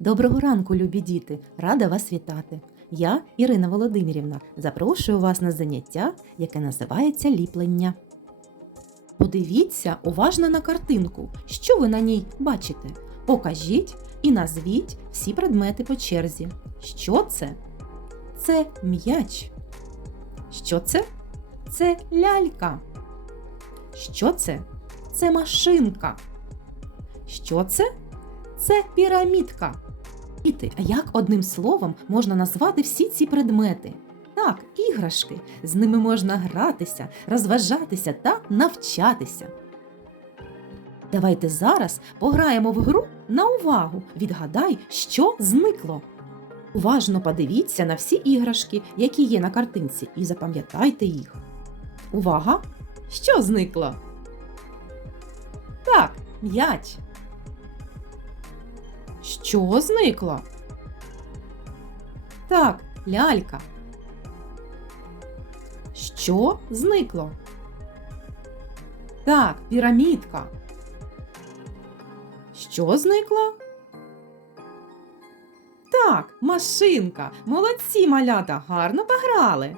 Доброго ранку, любі діти! Рада вас вітати! Я, Ірина Володимирівна, запрошую вас на заняття, яке називається ліплення. Подивіться уважно на картинку, що ви на ній бачите. Покажіть і назвіть всі предмети по черзі. Що це? Це м'яч. Що це? Це лялька. Що це? Це машинка. Що це? Це пірамідка. А як одним словом можна назвати всі ці предмети? Так, іграшки. З ними можна гратися, розважатися та навчатися. Давайте зараз пограємо в гру на увагу. Відгадай, що зникло. Уважно подивіться на всі іграшки, які є на картинці, і запам'ятайте їх. Увага! Що зникло? Так, м'яч. Що зникло? Так, лялька. Що зникло? Так, пірамідка. Що зникло? Так, машинка. Молодці малята, гарно пограли.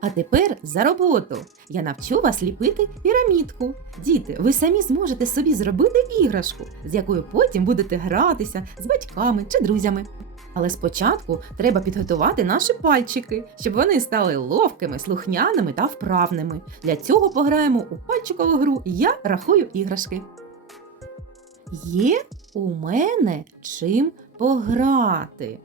А тепер за роботу. Я навчу вас ліпити пірамідку. Діти, ви самі зможете собі зробити іграшку, з якою потім будете гратися з батьками чи друзями. Але спочатку треба підготувати наші пальчики, щоб вони стали ловкими, слухняними та вправними. Для цього пограємо у пальчикову гру Я рахую іграшки. Є у мене чим пограти.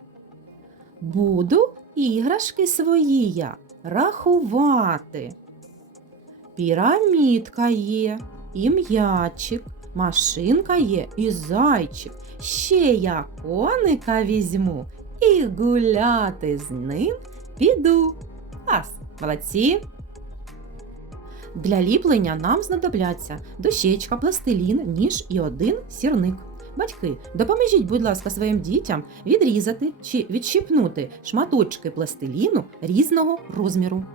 Буду іграшки свої я рахувати. Пірамідка є, і м'ячик, машинка є і зайчик. Ще я коника візьму і гуляти з ним піду. Клас, молодці! Для ліплення нам знадобляться дощечка, пластилін, ніж і один сірник. Батьки, допоможіть, будь ласка, своїм дітям відрізати чи відщипнути шматочки пластиліну різного розміру.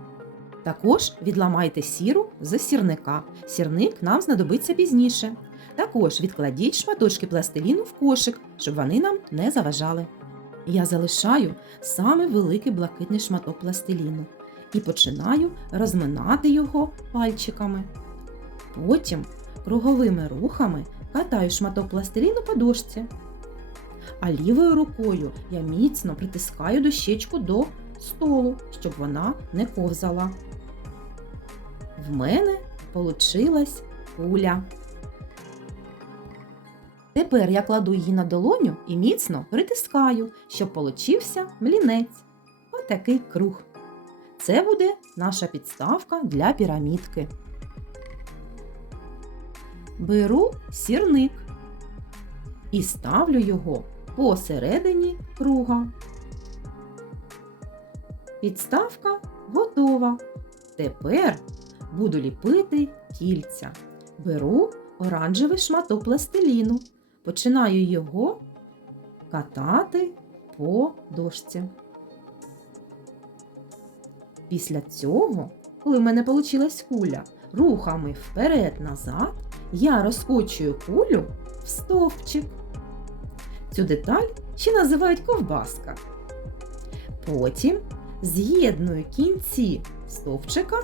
Також відламайте сіру з сірника. Сірник нам знадобиться пізніше. Також відкладіть шматочки пластиліну в кошик, щоб вони нам не заважали. Я залишаю саме великий блакитний шматок пластиліну і починаю розминати його пальчиками. Потім круговими рухами катаю шматок пластиліну по дошці. А лівою рукою я міцно притискаю дощечку до столу, щоб вона не ковзала. В мене получилась куля. Тепер я кладу її на долоню і міцно притискаю, щоб получився млінець. Отакий круг. Це буде наша підставка для пірамідки. Беру сірник і ставлю його посередині круга. Підставка готова. Тепер буду ліпити кільця. Беру оранжевий шматок пластиліну, починаю його катати по дошці. Після цього, коли в мене вийшла куля, рухами вперед-назад я розкочую кулю в стовпчик. Цю деталь ще називають ковбаска. Потім з'єдную кінці стовпчика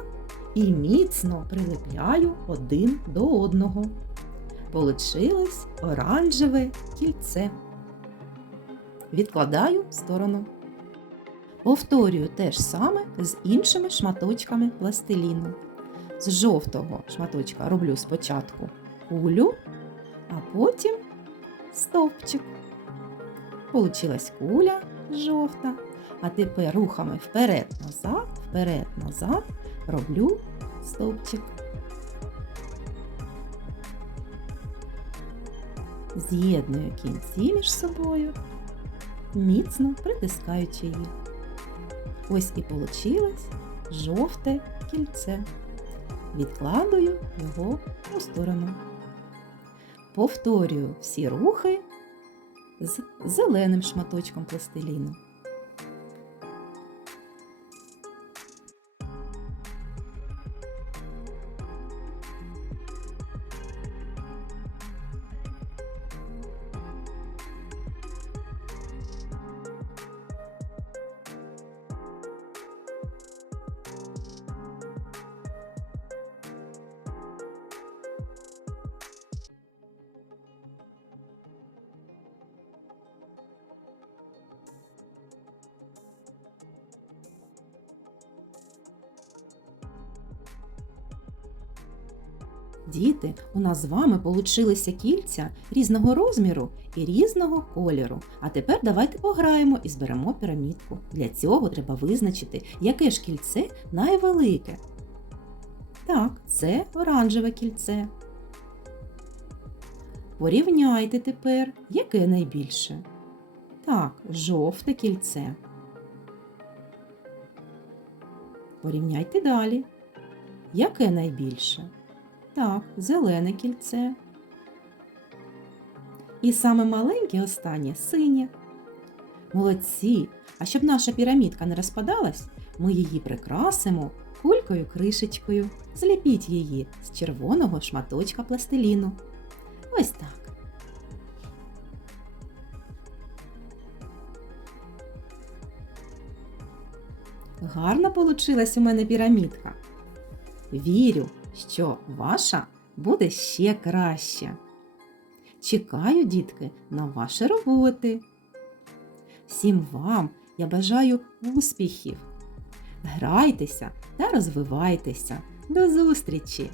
і міцно прилипляю один до одного. Получилось оранжеве кільце. Відкладаю в сторону. Повторюю те ж саме з іншими шматочками пластиліну. З жовтого шматочка роблю спочатку кулю, а потім стовпчик. Получилась куля жовта. А тепер рухами вперед-назад, вперед-назад роблю стовпчик. З'єдную кінці між собою, міцно притискаючи їх. Ось і получилось жовте кільце. Відкладую його у сторону. Повторюю всі рухи з зеленим шматочком пластиліну. Діти, у нас з вами получилися кільця різного розміру і різного кольору. А тепер давайте пограємо і зберемо пірамідку. Для цього треба визначити, яке ж кільце найвелике. Так, це оранжеве кільце. Порівняйте тепер, яке найбільше. Так, жовте кільце. Порівняйте далі. Яке найбільше? Так, зелене кільце. І саме маленьке останнє синє. Молодці! А щоб наша пірамідка не розпадалась, ми її прикрасимо кулькою кришечкою. Зліпіть її з червоного шматочка пластиліну. Ось так. Гарна получилась у мене пірамідка. Вірю, що ваша буде ще краще. Чекаю, дітки, на ваші роботи. Всім вам я бажаю успіхів. Грайтеся та розвивайтеся. До зустрічі!